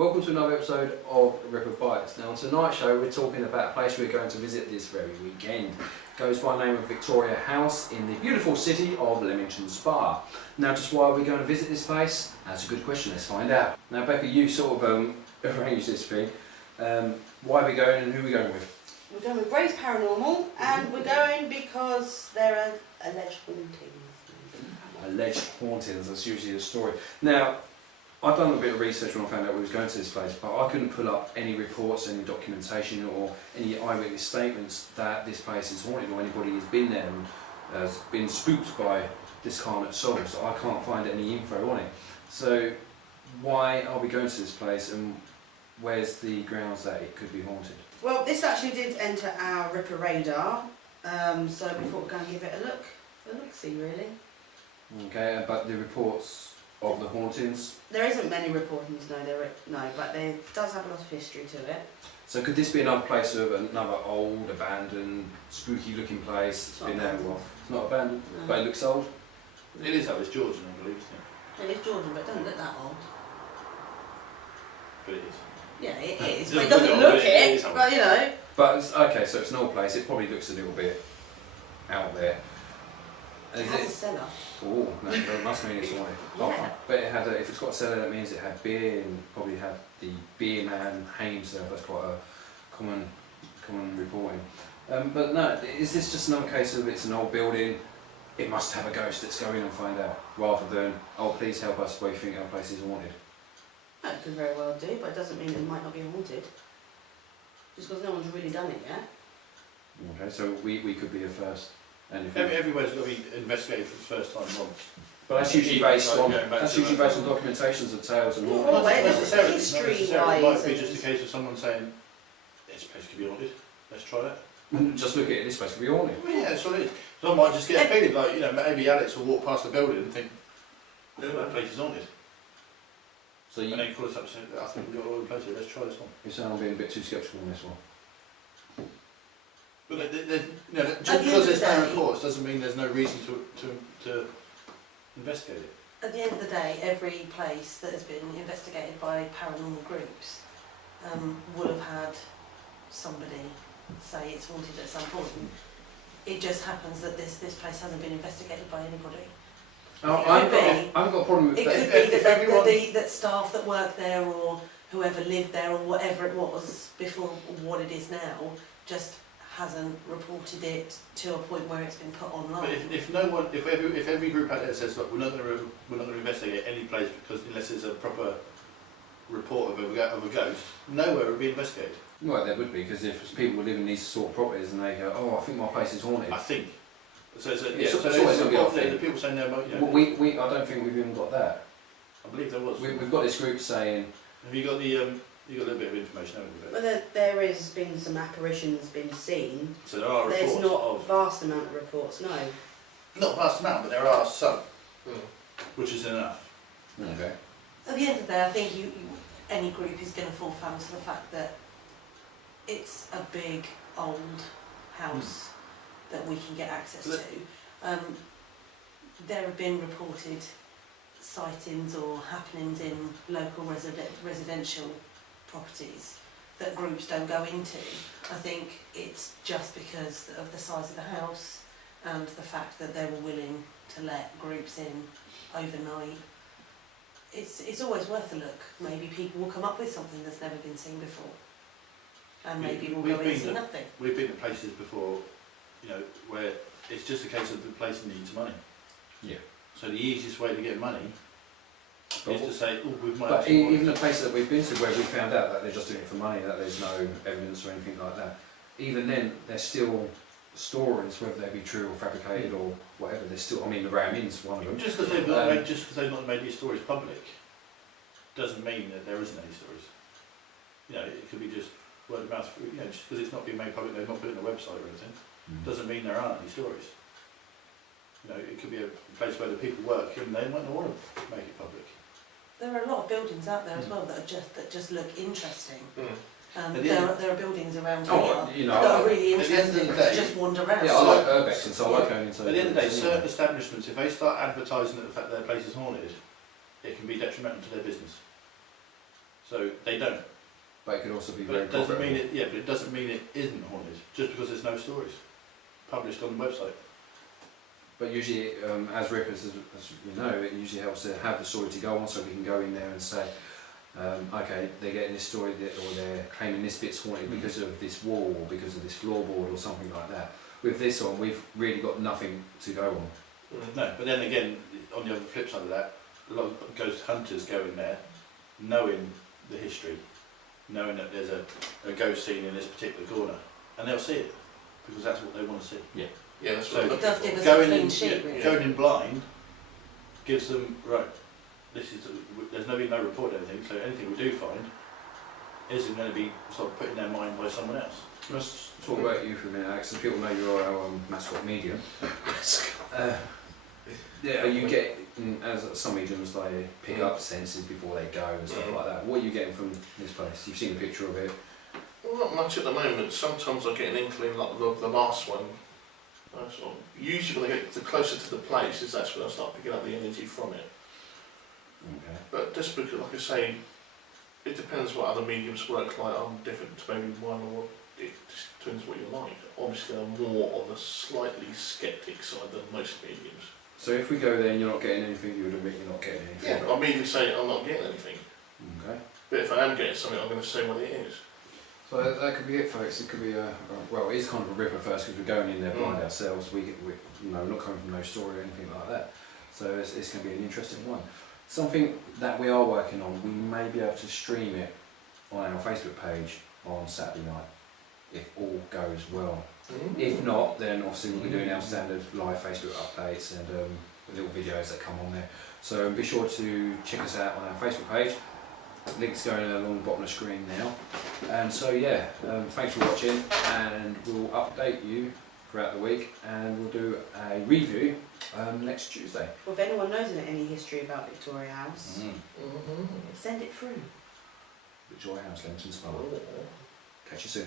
Welcome to another episode of RiPA Bites. Now on tonight's show we're talking about a place we're going to visit this very weekend. It goes by the name of Victoria House in the beautiful city of Leamington Spa. Now just why are we going to visit this place? That's a good question, let's find out. Now Becca, you sort of arranged this thing. Why are we going and who are we going with? We're going with Grace Paranormal and we're going because there are alleged hauntings. Alleged hauntings, that's usually the story. Now, I've done a bit of research when I found out we was going to this place, but I couldn't pull up any reports, any documentation or any eyewitness statements that this place is haunted or anybody has been there and has been spooked by discarnate souls. So I can't find any info on it. So why are we going to this place and where's the grounds that it could be haunted? Well, this actually did enter our RiPA radar, so we thought we'd go and give it a look-see really. Okay, but the reports of the hauntings? There isn't many reportings, no, but there does have a lot of history to it. So could this be another place of another old, abandoned, spooky looking place that's been there a while? It's not abandoned, no. But it looks old? It is old, it's Georgian I believe, isn't it? It is Georgian, but it doesn't look that old. But it is. Yeah, it is, but it doesn't look it, but you know. But, okay, so it's an old place, it probably looks a little bit out there. It has a cellar. Oh, that must mean it's haunted. Yeah. But it had if it's got a cellar, that means it had beer and probably had the beer man hang himself. That's quite a common reporting. But no, is this just another case of it's an old building, it must have a ghost, let's go in and find out, rather than, oh please help us, we think our place is haunted? That could very well do, but it doesn't mean it might not be haunted. Just because no one's really done it yet. Okay, so we could be a first. And if everywhere's got to be investigated for the first time once. But that's usually based on documentations of tales and more. Not necessarily. History-wise, it might be just a case of someone saying, this place could be haunted, let's try that. Just look at it, this place could be haunted. Well, yeah, that's what it is. Someone might just get a feeling like, you know, maybe Alex will walk past the building and think, oh, that place is haunted. So you, and then he calls us up and says, I think we've got all the place here, let's try this one. You sound I'm being a bit too sceptical on this one. But you know, just because there's no reports doesn't mean there's no reason to investigate it. At the end of the day, every place that has been investigated by paranormal groups will have had somebody say it's haunted at some point. It just happens that this place hasn't been investigated by anybody. I haven't got a problem with that. It could be that staff that work there or whoever lived there or whatever it was before what it is now just hasn't reported it to a point where it's been put online. But if every group out there says, look, we're not going to investigate any place because unless there's a proper report of a ghost, nowhere will be investigated. Well, there would be, because if people were living in these sort of properties and they go, oh, I think my place is haunted. I think. So it's always going to be our thing. People say no. You know, I don't think we've even got that. I believe there was. We've got this group saying. Have you got the? You got a little bit of information, haven't you? Well, there has been some apparitions been seen. So there are reports. There's not a vast amount of reports, no. Not a vast amount, but there are some, which is enough. Okay. At the end of the day, I think any group is going to fall foul to the fact that it's a big old house that we can get access to. There have been reported sightings or happenings in local residential properties that groups don't go into. I think it's just because of the size of the house and the fact that they were willing to let groups in overnight. It's always worth a look. Maybe people will come up with something that's never been seen before, and maybe we'll go in and see nothing. We've been to places before, you know, where it's just a case of the place needs money. Yeah. So the easiest way to get money is to say, oh, we've But even the places that we've been to where we found out that they're just doing it for money, that there's no evidence or anything like that, even then, there's still stories, whether they be true or fabricated or whatever, there's still, I mean, the Ram Inn's one of them. Just because they've not made these stories public, doesn't mean that there isn't any stories. You know, it could be just word of mouth, you know, just because it's not been made public, they've not put it on a website or anything, doesn't mean there aren't any stories. You know, it could be a place where the people work and they might not want to make it public. There are a lot of buildings out there as well that just look interesting. There are buildings around here that are really interesting to just wander around. Yeah, I like urbex and so I like going into. At the end of the day, certain establishments, if they start advertising that the fact their place is haunted, it can be detrimental to their business. So they don't. But it could also be But very it doesn't profitable. mean it. Yeah, but it doesn't mean it isn't haunted just because there's no stories published on the website. But usually, as RiPA, as you know, it usually helps to have the story to go on, so we can go in there and say, okay, they're getting this story, or they're claiming this bit's haunted because of this wall, or because of this floorboard, or something like that. With this on, we've really got nothing to go on. No, but then again, on the other flip side of that, a lot of ghost hunters go in there knowing the history, knowing that there's a ghost scene in this particular corner, and they'll see it because that's what they want to see. Yeah, that's So what It does give us a Going clean in, sheet, yeah, really. going in blind gives them right. This is there's no report or anything, so anything we do find isn't going to be sort of put in their mind by someone else. Let's talk about you for a minute, Alex. So people know you're our mascot medium. Yeah, you get, as some mediums, they pick up senses before they go and stuff like that. What are you getting from this place? You've seen a picture of it. Well, not much at the moment. Sometimes I get an inkling, like the last one. Usually when I get closer to the place, is that's when I start picking up the energy from it. Okay. But just because, like I say, it depends what other mediums work like. I'm different to maybe one, or it just depends what you like. Obviously, I'm more on the slightly sceptic side than most mediums. So if we go there and you're not getting anything, you would admit you're not getting anything. Yeah, I immediately say I'm not getting anything. Okay. But if I am getting something, I'm going to say what it is. So that could be it, folks. It could be well, it is kind of a RiPA first because we're going in there blind ourselves. We're not coming from no story or anything like that. So it's going to be an interesting one. Something that we are working on, we may be able to stream it on our Facebook page on Saturday night, if all goes well. If not, then obviously we'll be doing our standard live Facebook updates and little videos that come on there. So be sure to check us out on our Facebook page. Link's going along the bottom of the screen now. And so yeah, thanks for watching, and we'll update you throughout the week, and we'll do a review next Tuesday. Well, if anyone knows any history about Victoria House, send it through. Victoria House, Leamington Spa. Catch you soon.